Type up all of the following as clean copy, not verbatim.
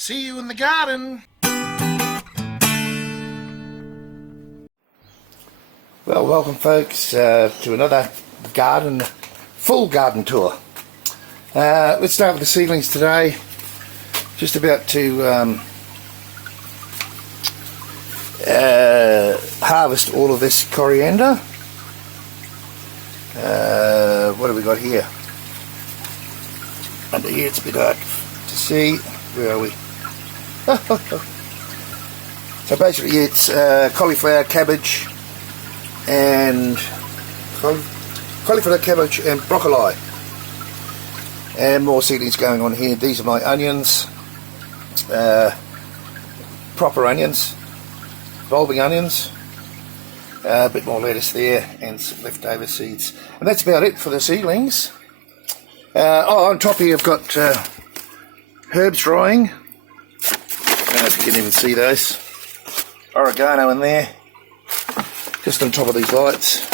See you in the garden. Well, welcome folks to another full garden tour. Let's start with the seedlings today. Just about to harvest all of this coriander. What have we got here? Under here it's a bit hard to see. Where are we? So basically it's cauliflower, cabbage and broccoli, and more seedlings going on here. These are my onions, proper onions, bulbing onions, a bit more lettuce there and some leftover seeds, and that's about it for the seedlings. On top here I've got herbs drying. I don't know if you can even see those. Oregano in there, just on top of these lights,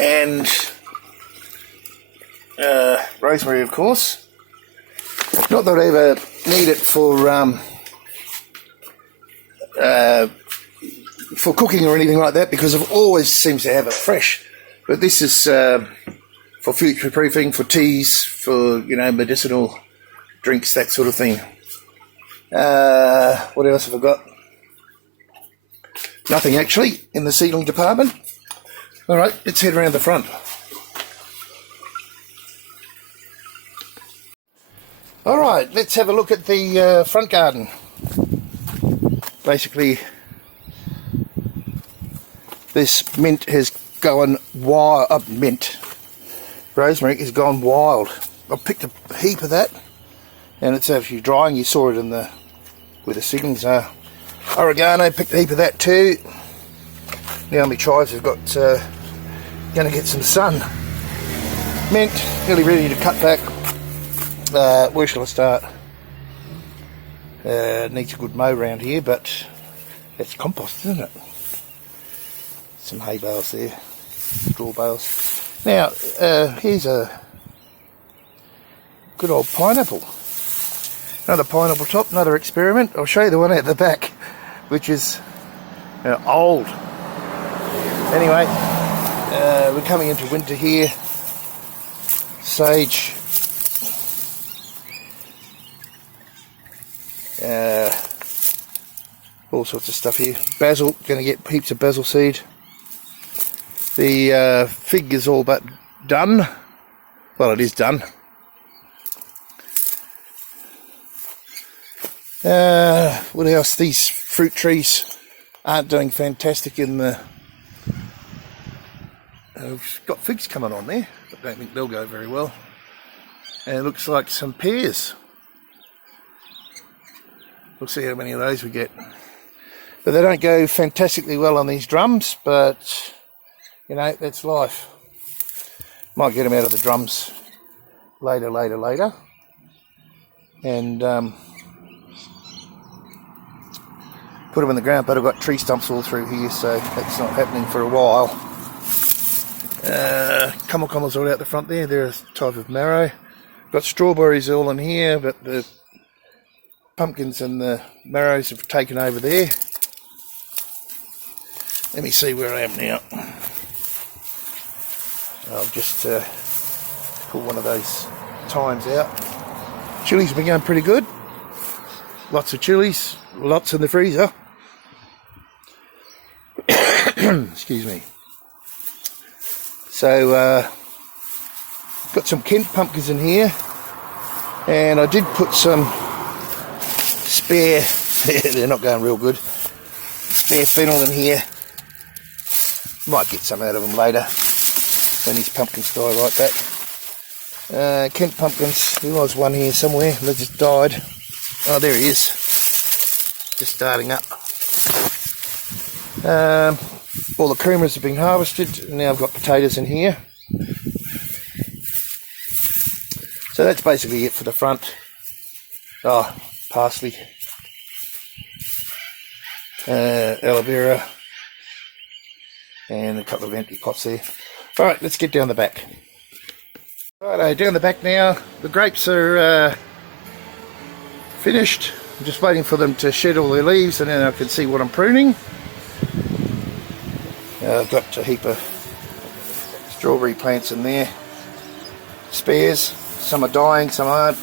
and rosemary, of course. Not that I ever need it for cooking or anything like that, because I've always seems to have it fresh. But this is for future proofing, for teas, for medicinal drinks, that sort of thing. What else have I got? Nothing actually in the seedling department. Alright, let's head around the front. Alright, let's have a look at the front garden. Basically, this mint has gone wild. Rosemary has gone wild. I picked a heap of that, and it's actually drying. You saw it in where the seedlings are. Oregano, picked a heap of that too. Now my chives have got going to get some sun. Mint, nearly ready to cut back. Where shall I start? Needs a good mow around here, but it's compost, isn't it? Some hay bales there, straw bales. Now, here's a good old pineapple. Another pineapple top, another experiment. I'll show you the one at the back, which is old. Anyway, we're coming into winter here. Sage. All sorts of stuff here. Basil, going to get heaps of basil seed. The fig is all but done. Well, it is done. What else? These fruit trees aren't doing fantastic in the... We've got figs coming on there. I don't think they'll go very well. And it looks like some pears. We'll see how many of those we get. But they don't go fantastically well on these drums, but that's life. Might get them out of the drums later. And put them in the ground, but I've got tree stumps all through here, so that's not happening for a while. Kummel's all out the front there. They're a type of marrow. Got strawberries all in here, but the pumpkins and the marrows have taken over there. Let me see where I am now. I'll just pull one of those thymes out. Chilies have been going pretty good. Lots of chilies, lots in the freezer. Excuse me. So, got some Kent pumpkins in here, and I did put some spare, they're not going real good, spare fennel in here. Might get some out of them later when these pumpkins die right back. Kent pumpkins, there was one here somewhere, they just died. Oh, there he is, just starting up. All the creamers have been harvested, and now I've got potatoes in here. So that's basically it for the front. Oh, parsley, aloe vera, and a couple of empty pots there. Alright, let's get down the back. Righto, down the back now. The grapes are finished. I'm just waiting for them to shed all their leaves and then I can see what I'm pruning. I've got a heap of strawberry plants in there. Spares. Some are dying, some aren't.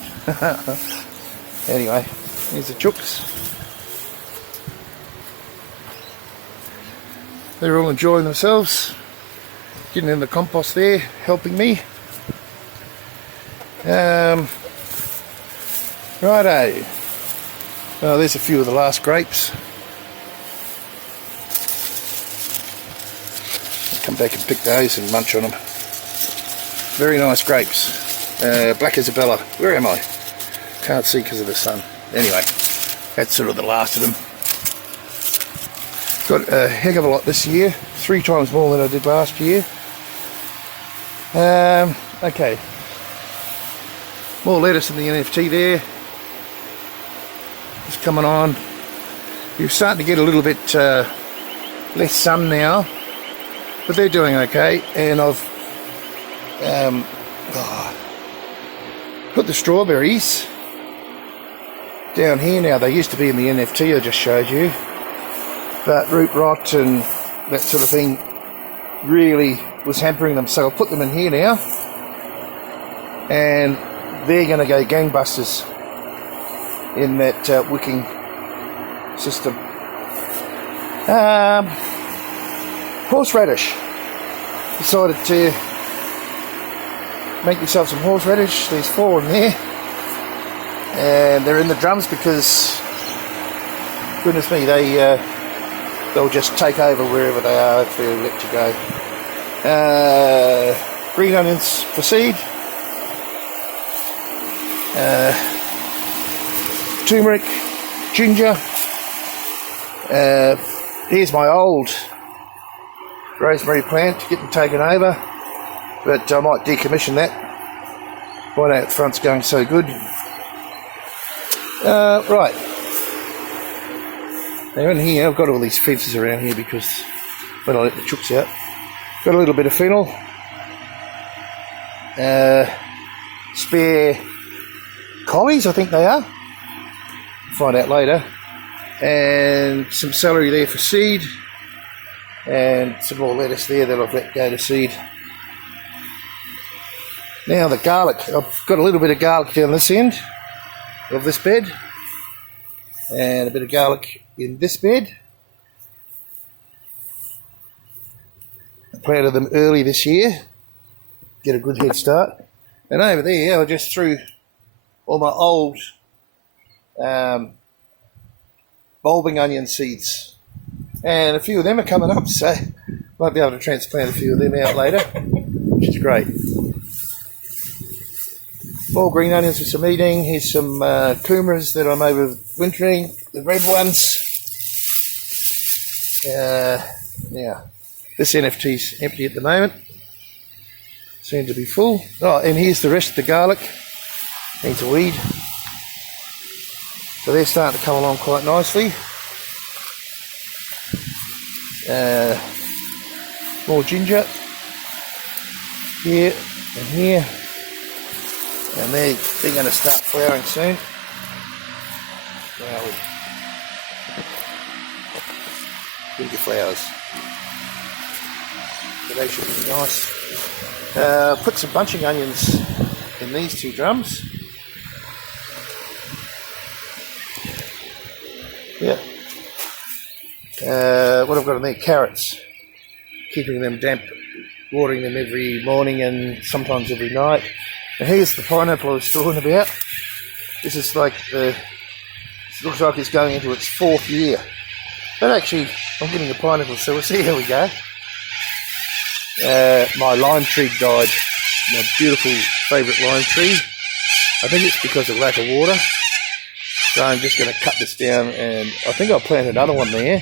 Anyway, here's the chooks. They're all enjoying themselves. Getting in the compost there, helping me. Righto. Oh, there's a few of the last grapes. I'll come back and pick those and munch on them. Very nice grapes. Black Isabella. Where am I? Can't see because of the sun. Anyway, that's sort of the last of them. Got a heck of a lot this year. 3 times more than I did last year. Okay. More lettuce in the NFT there. It's coming on. You're starting to get a little bit less sun now, but they're doing okay. And I've put the strawberries down here now. They used to be in the NFT I just showed you, but root rot and that sort of thing really was hampering them, so I'll put them in here now, and they're going to go gangbusters in that wicking system. Horseradish. Decided to make myself some horseradish. There's 4 in there, and they're in the drums because, goodness me, they'll just take over wherever they are if they're let to go. Green onions for seed. Turmeric, ginger. Here's my old rosemary plant getting taken over, but I might decommission that. Find out the front's going so good. Right. Now in here, I've got all these fences around here because when I let the chooks out, got a little bit of fennel, spare collies, I think they are. Find out later. And some celery there for seed, and some more lettuce there that I've let go to seed. Now the garlic. I've got a little bit of garlic down this end of this bed, and a bit of garlic in this bed. I planted them early this year, get a good head start. And over there I just threw all my old bulbing onion seeds, and a few of them are coming up, so might be able to transplant a few of them out later, which is great. More green onions for some eating. Here's some kumaras that I'm overwintering, the red ones. Now, this NFT's empty at the moment, soon to be full. Oh, and here's the rest of the garlic, needs a weed. So they're starting to come along quite nicely. More ginger here and here, and they're going to start flowering soon. Ginger flowers. So they should be nice. Put some bunching onions in these 2 drums. Yeah. What I've got in there, carrots. Keeping them damp, watering them every morning and sometimes every night. And here's the pineapple I was talking about. This is like it looks like it's going into its 4th year. But actually, I'm getting a pineapple, so we'll see how we go. My lime tree died. My beautiful favourite lime tree. I think it's because of lack of water. So I'm just going to cut this down, and I think I'll plant another one there.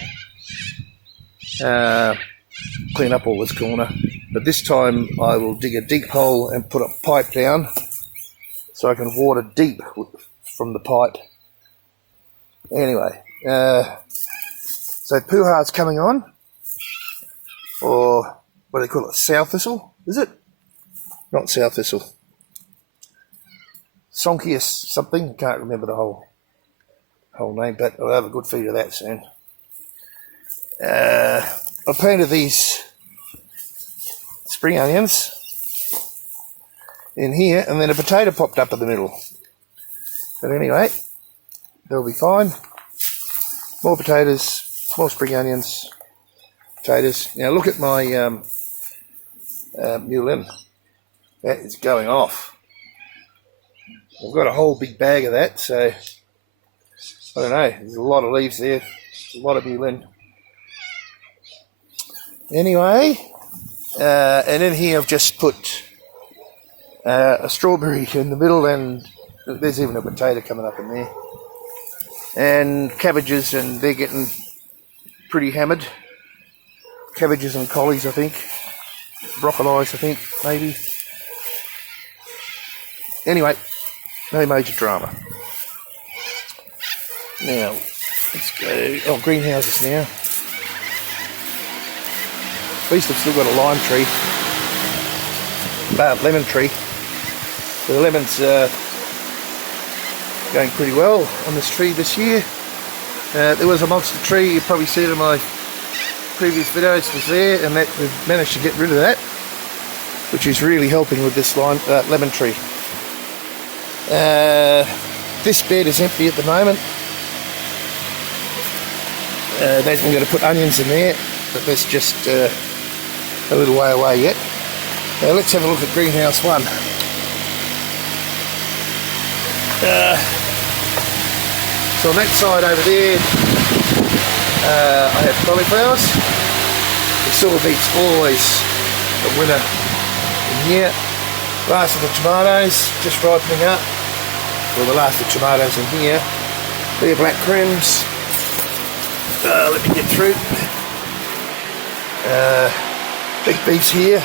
Clean up all this corner. But this time I will dig a deep hole and put a pipe down so I can water deep from the pipe. Anyway, so puha's coming on, or what do they call it, sow thistle, is it? Not sow thistle. Sonchius something, I can't remember the whole whole name, but I'll have a good feed of that soon. I planted these spring onions in here, and then a potato popped up in the middle. But anyway, they'll be fine. More potatoes, more spring onions, potatoes. Now look at my new lemon. That is going off. I've got a whole big bag of that, so I don't know. There's a lot of leaves there, a lot of mullein. Anyway, and in here I've just put a strawberry in the middle, and there's even a potato coming up in there. And cabbages, and they're getting pretty hammered. Cabbages and collies, I think. Broccolis, I think, maybe. Anyway, no major drama. Now, let's go. Oh, greenhouses now. At least I've still got a lime tree. Lemon tree. So the lemons going pretty well on this tree this year. There was a monster tree, you probably see it in my previous videos, was there, and that we've managed to get rid of that, which is really helping with this lemon tree. This bed is empty at the moment. I'm going to put onions in there, but that's just a little way away yet. Now let's have a look at greenhouse 1. So on that side over there, I have cauliflowers. The silver beet's always a winner in here. Last of the tomatoes, just ripening up. Well, the last of the tomatoes in here. They're black crims. Let me get through. Big beets here.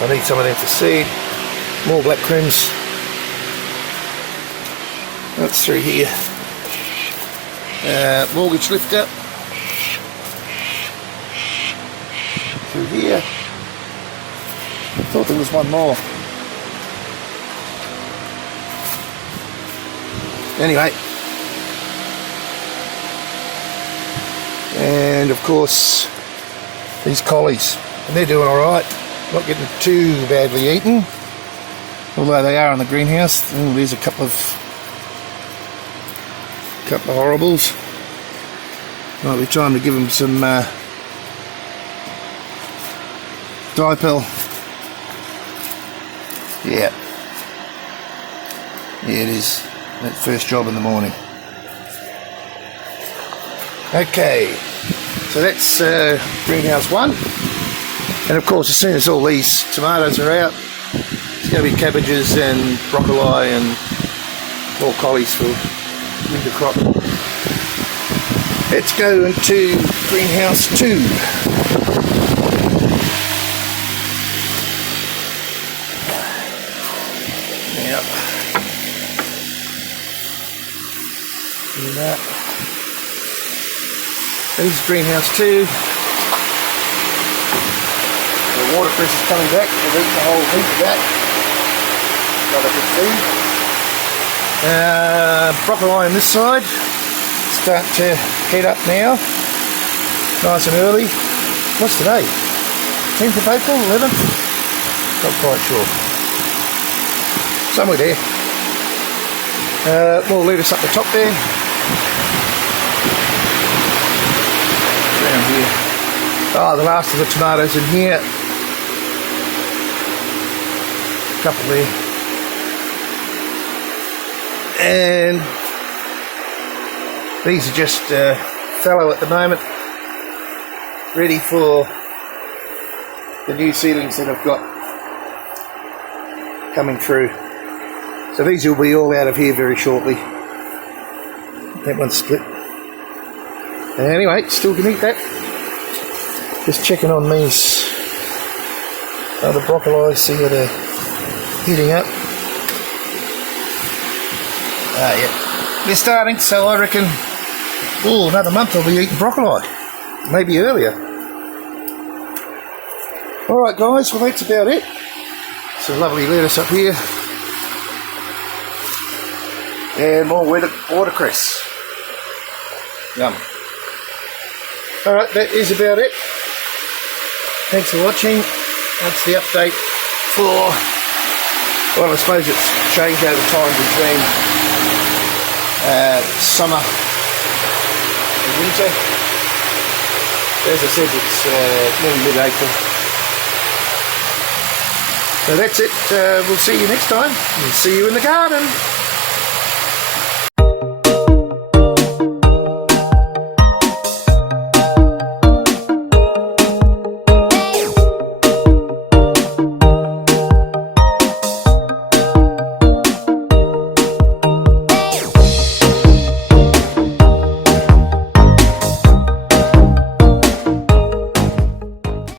I need some of them for seed. More black crims. That's through here. Mortgage lifter. Through here. I thought there was one more. Anyway. And of course, these collies. And they're doing alright. Not getting too badly eaten. Although they are in the greenhouse. Oh, there's a couple of horribles. Might be time to give them some dipel. Yeah. Yeah, it is. That first job in the morning. Okay. So that's greenhouse 1. And of course, as soon as all these tomatoes are out, it's going to be cabbages and broccoli and more collies for winter crop. Let's go into greenhouse 2. Yep. Do that. This is greenhouse 2. The watercress is coming back. We've eaten the whole heap of that. Another good feed. Broccoli on this side. Start to heat up now. Nice and early. What's today? 10th of April? 11th? Not quite sure. Somewhere there. More lettuce up the top there. Around here. Oh, the last of the tomatoes in here. A couple there. And these are just fallow at the moment, ready for the new seedlings that I've got coming through. So these will be all out of here very shortly. That one's split. And anyway, still can eat that. Just checking on these other broccoli, see how they're heating up. Yeah, they're starting, so I reckon, another month I'll be eating broccoli, maybe earlier. Alright guys, well that's about it. Some lovely lettuce up here. And more watercress. Yum. Alright, that is about it. Thanks for watching. That's the update for, well, I suppose it's changed over time between summer and winter. As I said, it's nearly mid-April. So that's it. We'll see you next time. We'll see you in the garden.